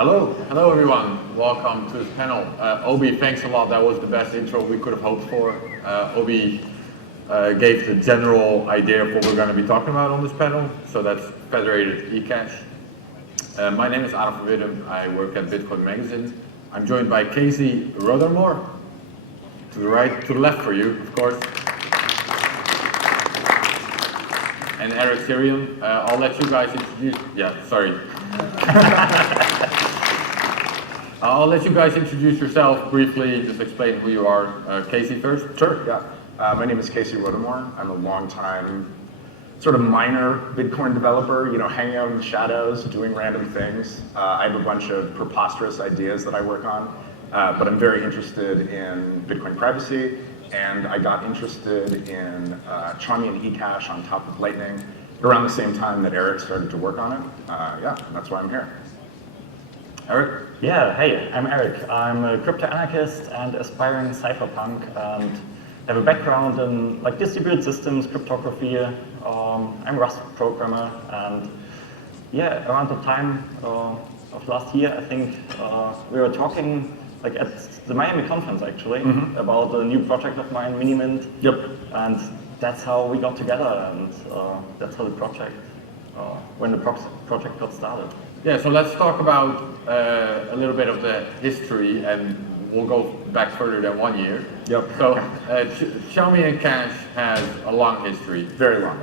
Hello everyone. Welcome to this panel. Obi, thanks a lot. That was the best intro we could have hoped for. Obi gave the general idea of what we're going to be talking about on this panel. So that's federated eCash. My name is Adam van Widdum. I work at Bitcoin Magazine. I'm joined by Casey Rodarmor. To the right, to the left for you, of course. And Eric Sirion. I'll let you guys introduce. Yeah, sorry. I'll let you guys introduce yourself briefly, just explain who you are. Casey first? Sure, yeah. My name is Casey Rodarmor. I'm a longtime sort of minor Bitcoin developer, hanging out in the shadows, doing random things. I have a bunch of preposterous ideas that I work on, but I'm very interested in Bitcoin privacy, and I got interested in Chaum and eCash on top of Lightning around the same time that Eric started to work on it. Yeah, that's why I'm here. Eric? Yeah, hey, I'm Eric. I'm a crypto anarchist and aspiring cypherpunk, and have a background in distributed systems, cryptography. I'm a Rust programmer, and yeah, around the time of last year, I think we were talking at the Miami conference actually about a new project of mine, MiniMint. Yep. And that's how we got together, and that's how the project, when the project got started. Yeah, so let's talk about a little bit of the history, and we'll go back further than 1 year. Yep. So Chaum and Cash has a long history. Very long.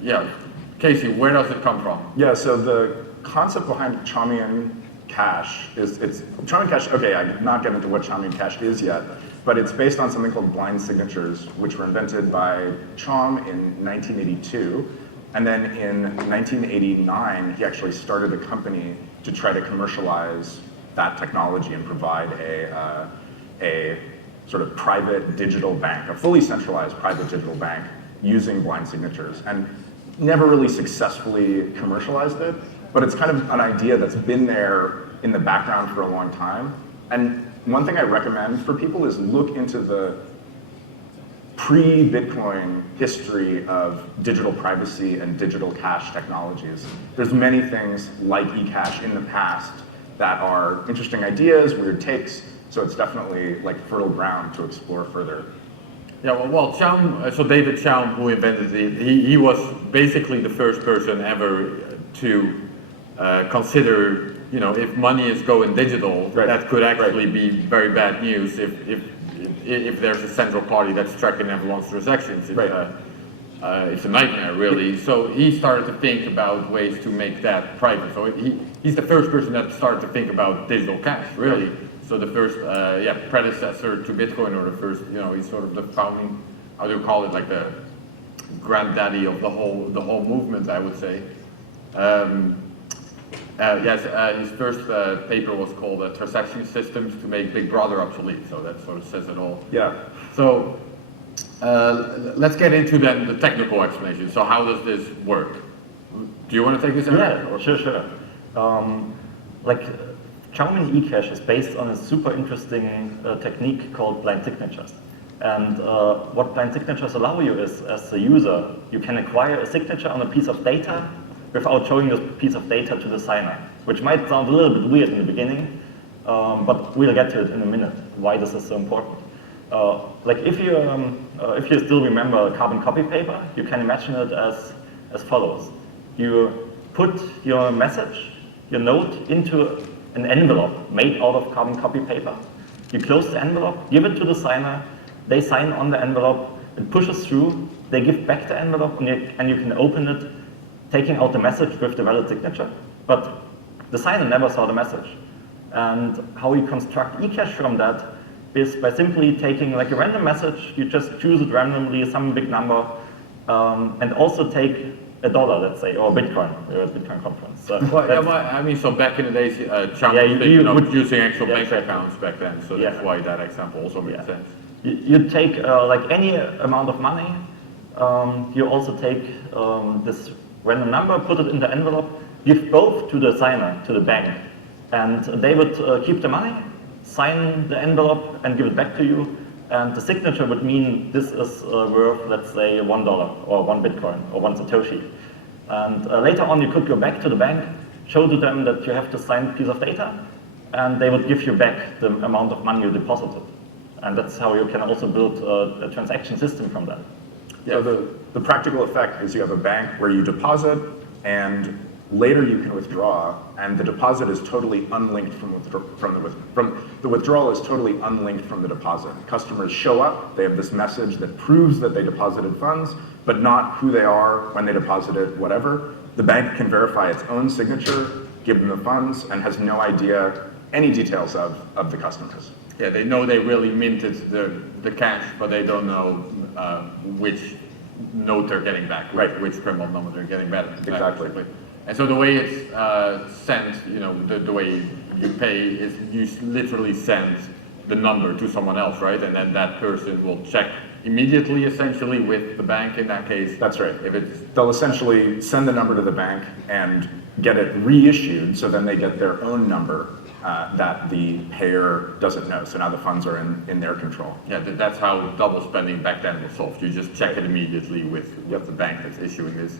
Yeah, Casey, where does it come from? Yeah, so the concept behind Chaumian Cash is, Chaumian Cash, okay, I'm not getting into what Chaumian Cash is yet, but it's based on something called blind signatures, which were invented by Chaum in 1982. And then in 1989, he actually started a company to try to commercialize that technology and provide a sort of private digital bank, a fully centralized private digital bank using blind signatures, and never really successfully commercialized it. But it's kind of an idea that's been there in the background for a long time. And one thing I recommend for people is look into the pre-Bitcoin history of digital privacy and digital cash technologies. There's many things like eCash in the past that are interesting ideas, weird takes, so it's definitely fertile ground to explore further. Yeah, well, Chaum, so David Chaum, who invented it, he was basically the first person ever to consider, if money is going digital, right, that could actually be very bad news if there's a central party that's tracking everyone's transactions. It's a nightmare, really. So he started to think about ways to make that private. So he's the first person that started to think about digital cash, really. So the first, predecessor to Bitcoin, or the first, he's sort of the founding, how do you call it, the granddaddy of the whole movement, I would say. His first paper was called Transaction Systems to Make Big Brother Obsolete, so that sort of says it all. Yeah. So let's get into then the technical explanation. So how does this work? Do you want to take this, Eric? Yeah, sure. Chaum and eCash is based on a super interesting technique called blind signatures. And what blind signatures allow you is, as a user, you can acquire a signature on a piece of data without showing this piece of data to the signer, which might sound a little bit weird in the beginning, but we'll get to it in a minute, why this is so important. If you still remember carbon copy paper, you can imagine it as follows. You put your message, your note, into an envelope made out of carbon copy paper. You close the envelope, give it to the signer, they sign on the envelope, it pushes through, they give back the envelope, and you can open it, taking out the message with the valid signature, but the signer never saw the message. And how you construct eCash from that is by simply taking a random message, you just choose it randomly, some big number, and also take $1, let's say, or Bitcoin. We're at Bitcoin conference. So so back in the days, Chaum was using actual bank accounts back then, so that's why that example also makes sense. You take any amount of money, you also take this random number, put it in the envelope, give both to the signer, to the bank, and they would keep the money, sign the envelope, and give it back to you, and the signature would mean this is worth, let's say, $1 or 1 Bitcoin or 1 Satoshi. And later on, you could go back to the bank show to them that you have this signed piece of data, and they would give you back the amount of money you deposited. And that's how you can also build a transaction system from that. Yeah. So the practical effect is you have a bank where you deposit and later you can withdraw, and the deposit is totally unlinked the withdrawal is totally unlinked from the deposit. Customers show up, they have this message that proves that they deposited funds, but not who they are, when they deposited, whatever. The bank can verify its own signature, give them the funds, and has no idea any details of the customers. Yeah, they know they really minted the cash, but they don't know which note they're getting back, right? Which criminal number they're getting back. Exactly. And so the way it's sent, the way you pay is you literally send the number to someone else, right? And then that person will check immediately, essentially, with the bank in that case. That's right. If it's They'll essentially send the number to the bank and get it reissued, so then they get their own number that the payer doesn't know. So now the funds are in their control. Yeah, that's how double spending back then was solved. You just check it immediately with the bank that's issuing this.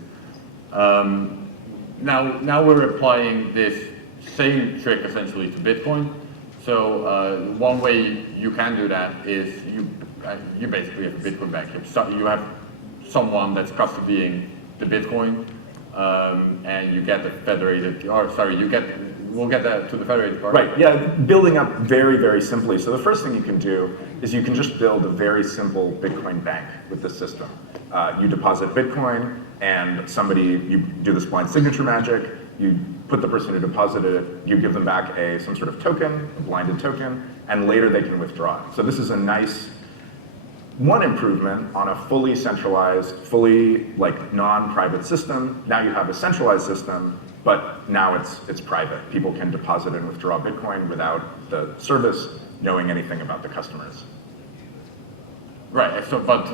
Now we're applying this same trick essentially to Bitcoin. So one way you can do that is you basically have a Bitcoin bank. You have someone that's custodying the Bitcoin, and you get the federated. We'll get that to the federated part. Right. Yeah. Building up very, very simply. So the first thing you can do is you can just build a very simple Bitcoin bank with this system. You deposit Bitcoin, and you do this blind signature magic. You put the person who deposited it, you give them back some sort of token, a blinded token, and later they can withdraw it. So this is a nice one improvement on a fully centralized, fully non-private system. Now you have a centralized system, but now it's private. People can deposit and withdraw Bitcoin without the service knowing anything about the customers. Right. So, but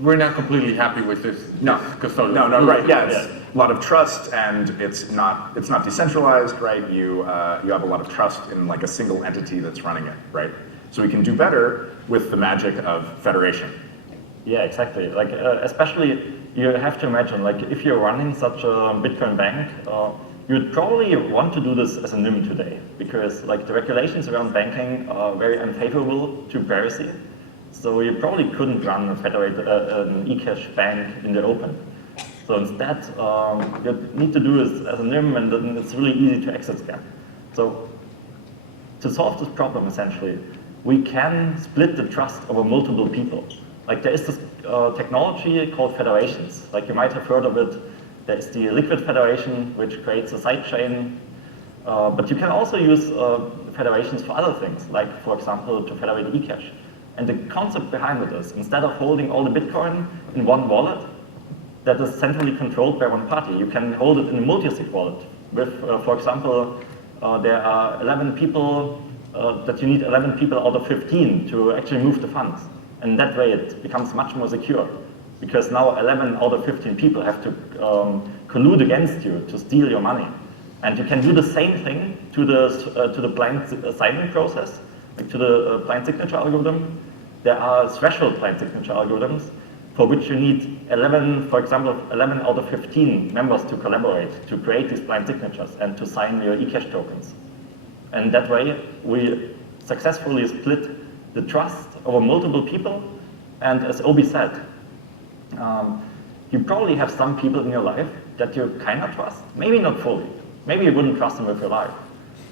we're not completely happy with this. No, right. Yeah, it's a lot of trust, and it's not decentralized, right? You have a lot of trust in a single entity that's running it, right? So we can do better with the magic of federation. Yeah, exactly. Especially you have to imagine, if you're running such a Bitcoin bank, you'd probably want to do this as a NIM today, because the regulations around banking are very unfavorable to privacy. So you probably couldn't run an eCash bank in the open. So instead, you need to do this as a NIM, and then it's really easy to access again. So to solve this problem, essentially, we can split the trust over multiple people. There is this technology called federations. You might have heard of it. There's the Liquid Federation, which creates a sidechain. But you can also use federations for other things, for example, to federate eCash. And the concept behind it is, instead of holding all the Bitcoin in one wallet that is centrally controlled by one party, you can hold it in a multi-sig wallet with, for example, there are 11 people that you need 11 people out of 15 to actually move the funds. And that way it becomes much more secure, because now 11 out of 15 people have to collude against you to steal your money. And you can do the same thing to the blind signing process, to the blind signature algorithm. There are threshold blind signature algorithms for which you need 11, for example, 11 out of 15 members to collaborate to create these blind signatures and to sign your eCash tokens. And that way, we successfully split the trust over multiple people. And as Obi said, you probably have some people in your life that you kind of trust, maybe not fully. Maybe you wouldn't trust them with your life.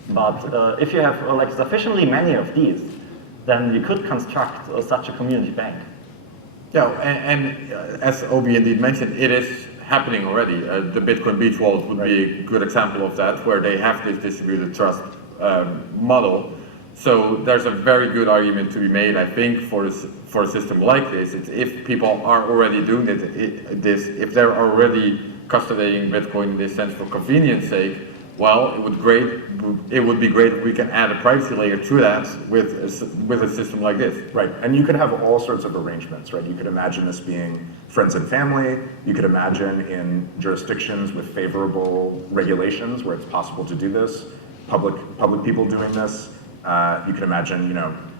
But if you have sufficiently many of these, then you could construct such a community bank. Yeah, and as Obi indeed mentioned, it is happening already. The Bitcoin Beach Wallet would be a good example of that, where they have this distributed trust model. So there's a very good argument to be made, I think, for a system like this. It's if people are already doing if they're already custodying Bitcoin in this sense for convenience sake, well, it would be great if we can add a privacy layer to that with a system like this. Right, and you could have all sorts of arrangements, right? You could imagine this being friends and family. You could imagine in jurisdictions with favorable regulations where it's possible to do this, public people doing this. You could imagine,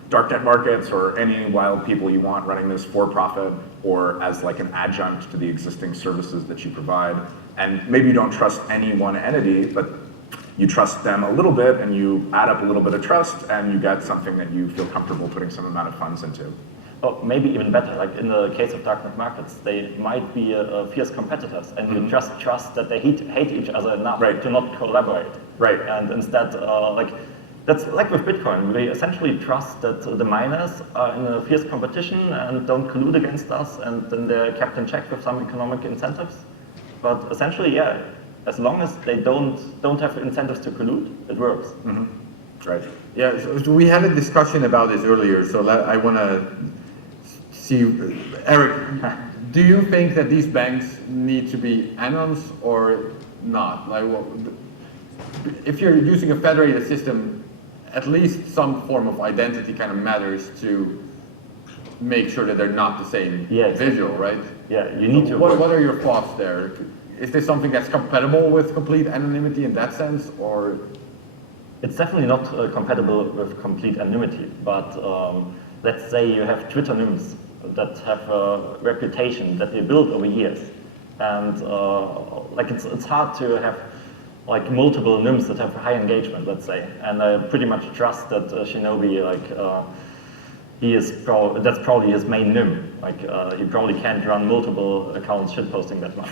darknet markets or any wild people you want running this for profit or as like an adjunct to the existing services that you provide. And maybe you don't trust any one entity, but you trust them a little bit and you add up a little bit of trust and you get something that you feel comfortable putting some amount of funds into. Or maybe even better, like in the case of darknet markets, they might be fierce competitors, and you just trust that they hate each other enough to not collaborate. Right. And instead, that's like with Bitcoin. We essentially trust that the miners are in a fierce competition and don't collude against us, and then they're kept in check with some economic incentives. But essentially, yeah, as long as they don't have incentives to collude, it works. Right. Yeah, so we had a discussion about this earlier, so I want to see, Eric, do you think that these banks need to be anons or not? Like, if you're using a federated system, at least some form of identity kind of matters to make sure that they're not the same visual, right? Yeah, you need to. What are your thoughts there? Is this something that's compatible with complete anonymity in that sense, or? It's definitely not compatible with complete anonymity, but let's say you have Twitter nyms that have a reputation that they built over years, and like it's hard to have like multiple nyms that have high engagement, let's say, and I pretty much trust that Shinobi, like that's probably his main nym. Like he probably can't run multiple accounts shitposting that much.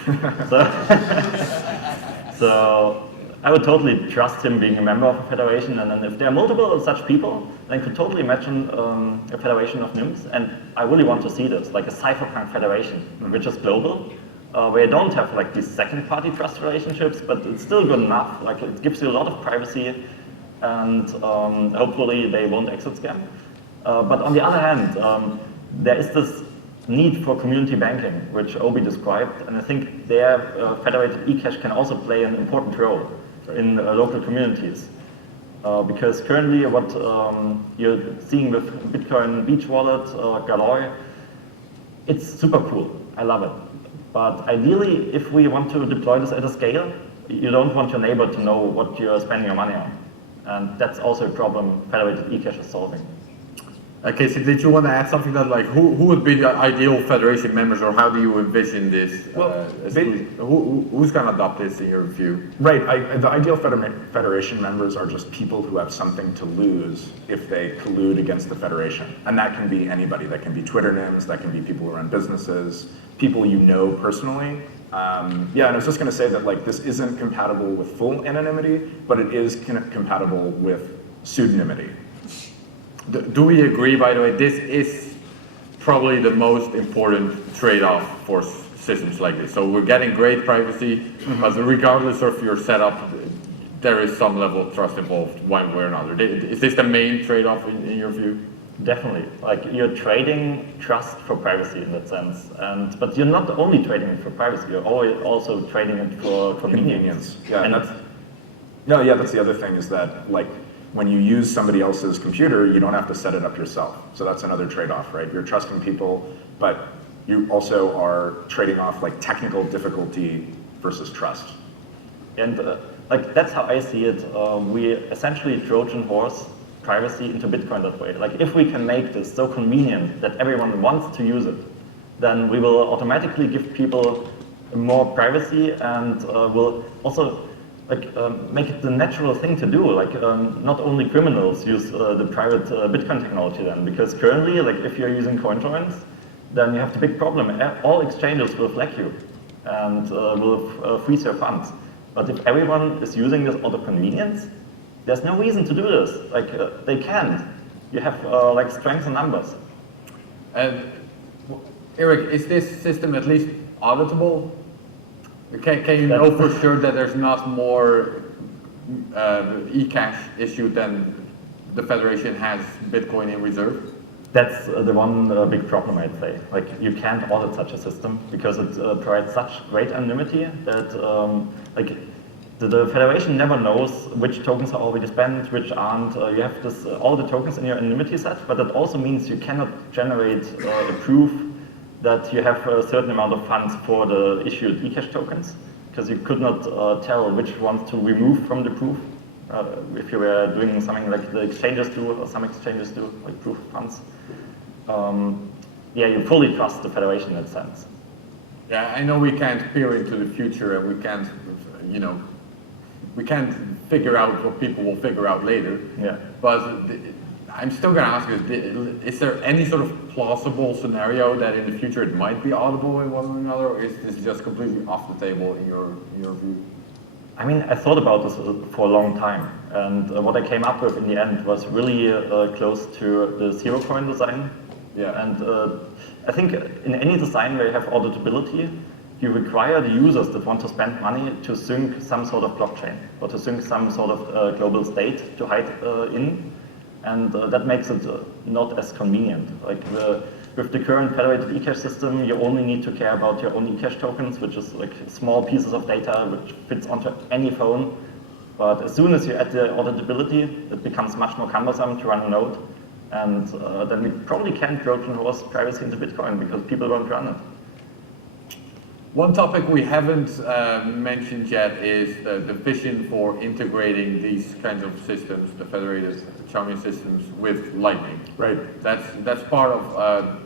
So I would totally trust him being a member of a federation, and then if there are multiple of such people, then I could totally imagine a federation of nyms, and I really want to see this, like a cypherpunk federation, which is global, where you don't have like these second-party trust relationships, but it's still good enough, like it gives you a lot of privacy, and hopefully they won't exit scam. But on the other hand, there is this need for community banking, which Obi described, and I think their federated eCash can also play an important role in local communities. Because currently what you're seeing with Bitcoin Beach Wallet, Galoy, it's super cool, I love it. But ideally, if we want to deploy this at a scale, you don't want your neighbor to know what you're spending your money on. And that's also a problem federated eCash is solving. Okay, so did you want to add something that, like, who would be the ideal federation members, or how do you envision this? Well, who's going to adopt this in your view? Right, the ideal federation members are just people who have something to lose if they collude against the federation. And that can be anybody. That can be Twitter nyms, that can be people who run businesses, people you know personally. And I was just going to say that like this isn't compatible with full anonymity, but it is compatible with pseudonymity. Do we agree, by the way, this is probably the most important trade-off for systems like this. So we're getting great privacy, but regardless of your setup, there is some level of trust involved one way or another. Is this the main trade-off in your view? Definitely. Like you're trading trust for privacy in that sense, but you're not only trading it for privacy. You're also trading it for convenience. Yeah, and that's the other thing is that like when you use somebody else's computer, you don't have to set it up yourself. So that's another trade-off, right? You're trusting people, but you also are trading off like technical difficulty versus trust. And like that's how I see it. We essentially Trojan horse privacy into Bitcoin that way. Like if we can make this so convenient that everyone wants to use it, then we will automatically give people more privacy and will also like make it the natural thing to do. Like not only criminals use the private Bitcoin technology then, because currently like if you're using CoinJoins, then you have the big problem. All exchanges will flag you and will freeze your funds. But if everyone is using this out of convenience, there's no reason to do this. Like they can't. You have like strength in numbers. And Eric, is this system at least auditable? Can you know for sure that there's not more eCash issued than the Federation has Bitcoin in reserve? That's the one big problem, I'd say. Like you can't audit such a system because it provides such great anonymity that like the Federation never knows which tokens are already spent, which aren't. You have this all the tokens in your anonymity set, but that also means you cannot generate a proof that you have a certain amount of funds for the issued eCash tokens, because you could not tell which ones to remove from the proof. if you were doing something like the exchanges do, or some exchanges do, like proof of funds. Yeah, you fully trust the federation in that sense. Yeah, I know we can't peer into the future, and we can't, you know, we can't figure out what people will figure out later. Yeah. But I'm still going to ask you, is there any sort of plausible scenario that in the future it might be audible in one or another, or is this just completely off the table in your view? I mean, I thought about this for a long time, and what I came up with in the end was really close to the zero coin design. Yeah. And I think in any design where you have auditability, you require the users that want to spend money to sync some sort of blockchain or to sync some sort of global state to hide in, and that makes it not as convenient. Like with the current federated eCash system, you only need to care about your own eCash tokens, which is like small pieces of data which fits onto any phone. But as soon as you add the auditability, it becomes much more cumbersome to run a node. And then we probably can't Trojan horse privacy into Bitcoin because people won't run it. One topic we haven't mentioned yet is the vision for integrating these kinds of systems, the federated Chaumian systems, with Lightning. Right. That's part of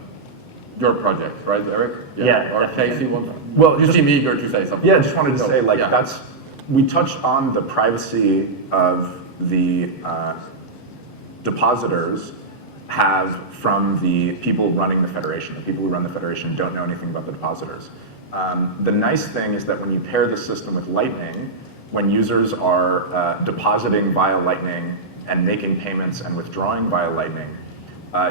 your project, right, Eric? Yeah, Or definitely. Casey, Well, you just- seem eager to say something. Yeah, I just wanted to say, like, Yeah. we touched on the privacy of the depositors have from the people running the federation. The people who run the federation don't know anything about the depositors. The nice thing is that when you pair the system with Lightning, when users are depositing via Lightning and making payments and withdrawing via Lightning,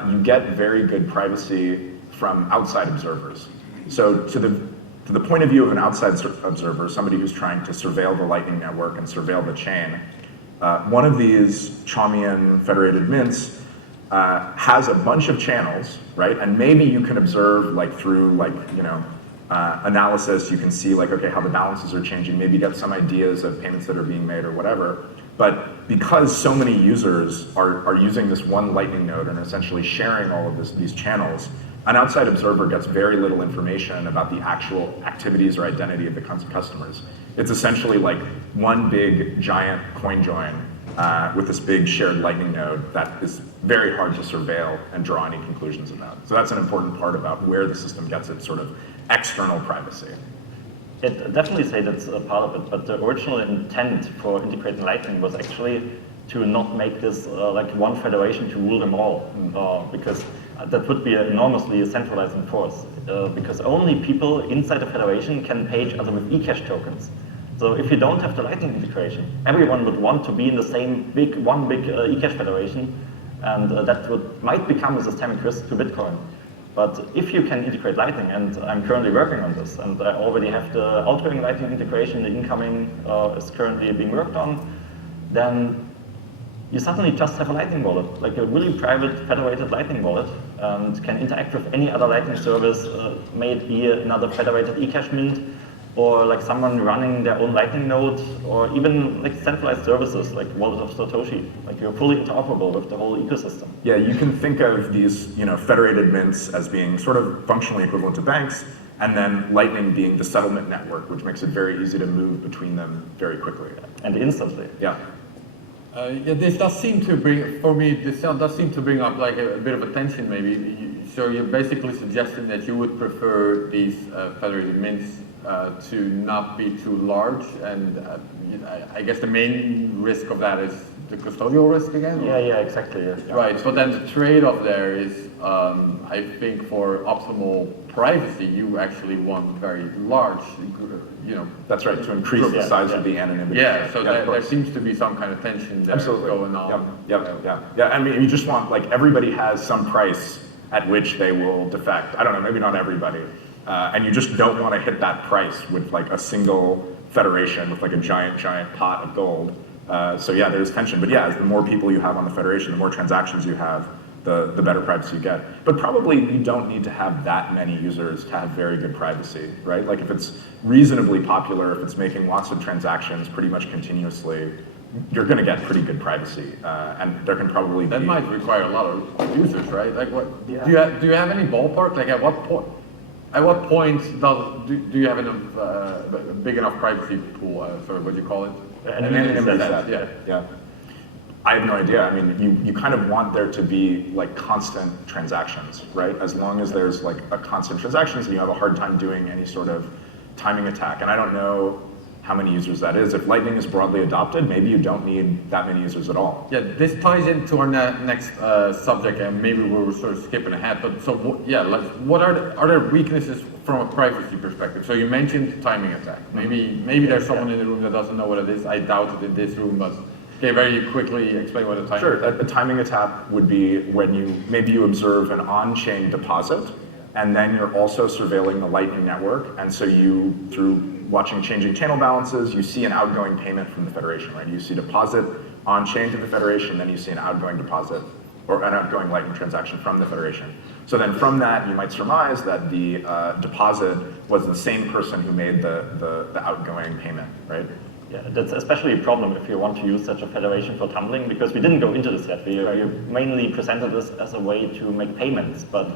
you get very good privacy from outside observers. So to the point of view of an outside observer, somebody who's trying to surveil the Lightning network and surveil the chain, one of these Chaumian federated mints has a bunch of channels, right? And maybe you can observe, like through analysis, you can see like, okay, how the balances are changing, maybe get some ideas of payments that are being made or whatever. But because so many users are using this one Lightning node and essentially sharing all of these channels, an outside observer gets very little information about the actual activities or identity of the customers. It's essentially like one big giant coin join with this big shared Lightning node that is very hard to surveil and draw any conclusions about. So that's an important part about where the system gets its sort of external privacy. It definitely say that's a part of it, but the original intent for integrating Lightning was actually to not make this like one federation to rule them all, because that would be enormously centralizing force, because only people inside the federation can pay each other with eCash tokens. So if you don't have the Lightning integration, everyone would want to be in the same one big eCash federation, and that might become a systemic risk to Bitcoin. But if you can integrate Lightning, and I'm currently working on this, and I already have the outgoing Lightning integration, the incoming is currently being worked on, then you suddenly just have a Lightning wallet, like a really private federated Lightning wallet, and can interact with any other Lightning service, may it be another federated eCash mint, or like someone running their own Lightning node, or even like centralized services like Wallet of Satoshi. Like you're fully interoperable with the whole ecosystem. Yeah, you can think of these, federated mints as being sort of functionally equivalent to banks, and then Lightning being the settlement network, which makes it very easy to move between them very quickly. And instantly. Yeah. This does seem to bring, for me, this does seem to bring up like a bit of attention maybe. So you're basically suggesting that you would prefer these federated mints to not be too large, and I guess the main risk of that is the custodial risk again? Yeah, exactly. Yeah. Right, so then the trade-off there is, I think for optimal privacy, you actually want very large, That's right, to increase the size of the anonymity. Yeah, so of there course. seems to be some kind of tension there Absolutely. going on. Yeah. I mean, you just want, like, everybody has some price at which they will defect. I don't know, maybe not everybody. And you just don't want to hit that price with like a single federation with like a giant pot of gold. So yeah, there's tension. But yeah, as the more people you have on the federation, the more transactions you have, the better privacy you get. But probably you don't need to have that many users to have very good privacy, right? Like if it's reasonably popular, if it's making lots of transactions pretty much continuously, you're going to get pretty good privacy, and there can probably That be... might require a lot of users, right? Like what? Yeah. Do you have any ballpark? Like at what point? At what point do you have enough big enough privacy pool? Sorry, what do you call it? Anonymity Anonymity set. set. Yeah. I have no idea. I mean, you kind of want there to be like constant transactions, right? As long as there's like a constant transactions and you have a hard time doing any sort of timing attack. And I don't know how many users that is. If Lightning is broadly adopted, maybe you don't need that many users at all. Yeah, this ties into our next subject, and maybe we're sort of skipping ahead. But so yeah, what are there weaknesses from a privacy perspective? So you mentioned timing attack. Maybe there's someone in the room that doesn't know what it is. I doubt it in this room, but can you very quickly explain what a timing attack is? Sure. A timing attack would be when you observe an on-chain deposit, and then you're also surveilling the Lightning network, and so you, through watching changing channel balances, you see an outgoing payment from the Federation, right? You see deposit on-chain to the Federation, then you see an outgoing deposit, or an outgoing Lightning transaction from the Federation. So then from that, you might surmise that the deposit was the same person who made the outgoing payment, right? Yeah, that's especially a problem if you want to use such a federation for tumbling, because we didn't go into this yet. We mainly presented this as a way to make payments, but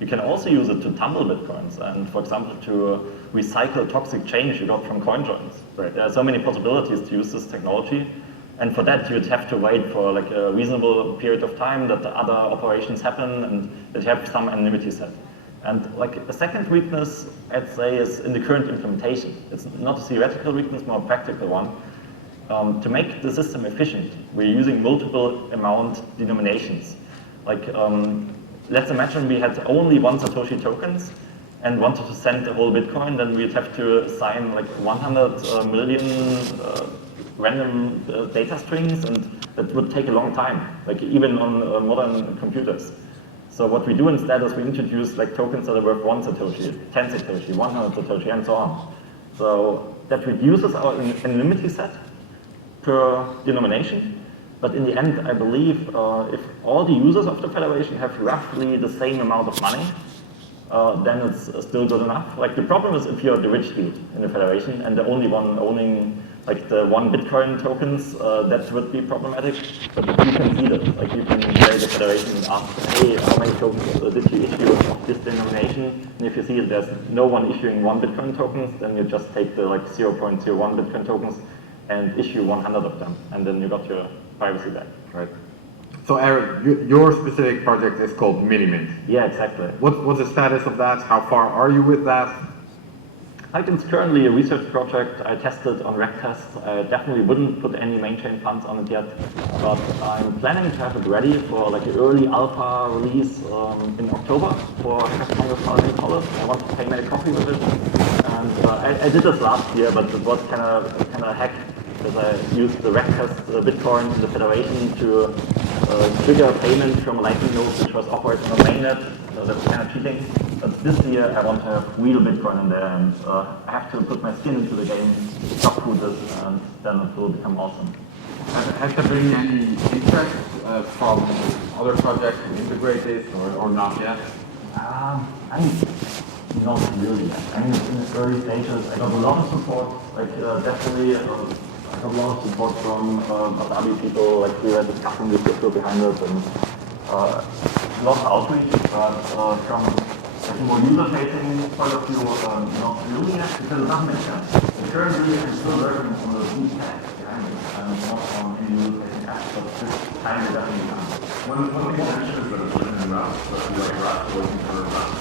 you can also use it to tumble bitcoins and, for example, to recycle toxic change you got from coin joins. Right. There are so many possibilities to use this technology, and for that you'd have to wait for like a reasonable period of time that the other operations happen and that you have some anonymity set. And like a second weakness, I'd say, is in the current implementation. It's not a theoretical weakness, more a practical one. To make the system efficient, we're using multiple amount denominations. Like, let's imagine we had only one Satoshi tokens and wanted to send the whole Bitcoin, then we'd have to assign like 100 million random data strings, and that would take a long time, like even on modern computers. So what we do instead is we introduce like tokens that are worth 1 Satoshi, 10 Satoshi, 100 Satoshi, and so on. So that reduces our anonymity set per denomination. But in the end, I believe if all the users of the Federation have roughly the same amount of money, then it's still good enough. Like the problem is if you're the rich dude in the Federation and the only one owning like the 1 Bitcoin tokens, that would be problematic. But you can see that, like you can say the Federation and ask, hey, how many tokens did you issue of this denomination? And if you see that there's no one issuing 1 Bitcoin tokens, then you just take the like 0.01 Bitcoin tokens and issue 100 of them, and then you got your privacy back. Right. So Eric, your specific project is called MiniMint. Yeah, exactly. What's the status of that? How far are you with that? It's currently a research project. I tested on rec tests. I definitely wouldn't put any main chain funds on it yet, but I'm planning to have it ready for like an early alpha release in October for Congress College. I want to pay my coffee with it, and I did this last year, but it was kind of a hack because I used the rec test Bitcoin in the Federation to trigger a payment from a Lightning node which was operating on mainnet. So that's kind of cheating. But this year I want to have real Bitcoin in there, and I have to put my skin into the game, subfood this, and then it will become awesome. Has there been any interest from other projects to integrate this, or not yet? I mean, not really yet. I mean, in the early stages, I got a lot of support. Like definitely, I got a lot of support from Auditability people. Like we were discussing the crypto behind it, and a lot of outreach. But from like a more user-facing point of view, not really yet, because it doesn't make sense. Currently, I'm still working on the deep tech behind it, and not on any user-facing apps, but this time is definitely done. One thing you mentioned is that it's written in Rust, so if you like Rust, looking for Rust,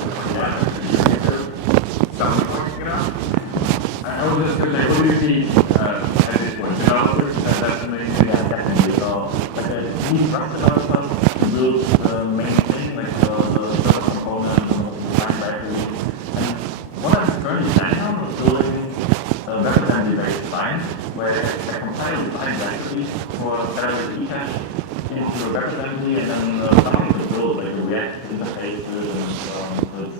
sounds like pointing it out. I was just going to say, who do you see at this point? Developers? That's the main thing. Yeah, definitely. Like a deep Rust developer build the main thing, like the server component and the design library. And what I'm currently planning on is building a representative-based design where I compile the design library for Federal eCash into a representative, and then something to build like a React interface to it, and it's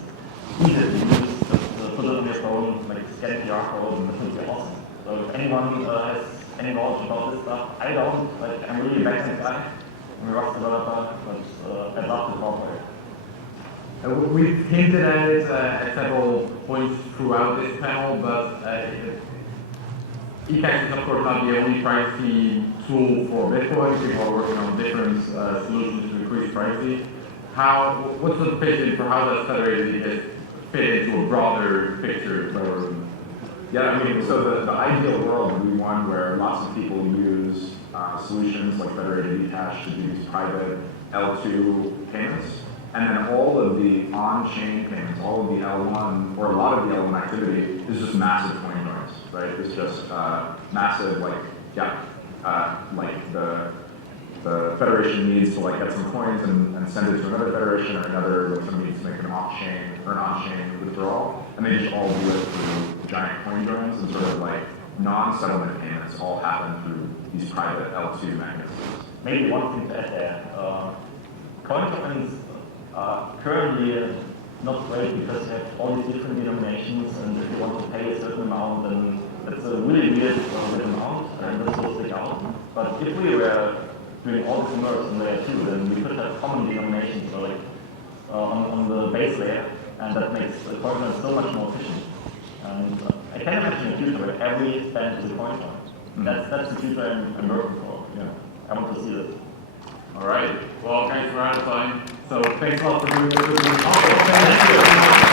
easy to use. Just put it on your phone, like scan QR code, and it's really awesome. So if anyone has any knowledge about this stuff, I don't. Like I'm really a backend guy. I'm a Rust developer, but I'd love to cooperate. We've hinted at it at several points throughout this panel, but eCash is of course not the only privacy tool for Bitcoin. People are working on different solutions to increase privacy. What's the vision for how that's federated to fit into a broader picture? Yeah, I mean, so the ideal world would be one where lots of people use solutions like federated Ecash to do these private L2 payments. And then all of the on-chain payments, all of the L1, or a lot of the L1 activity is just massive coin joins, right? It's just massive, like the federation needs to like get some coins and send it to another federation or another, like somebody needs to make an off-chain or an on-chain withdrawal, and they just all do it through giant coin joins, and sort of like non-settlement payments all happen through these private L2 mechanisms. Maybe one thing to add there. Coin tokens are currently not great because you have all these different denominations, and if you want to pay a certain amount, then it's a really weird amount, and this will stick out. But if we were doing all the commerce on layer 2, then we could have common denominations so like, on the base layer, and that makes the coin join so much more efficient. And I can imagine a future where every spend is a coin join. That's the future I'm working for. Yeah, I want to see this. All right. Well, guys, we're out of time. So thanks a lot for doing this with me.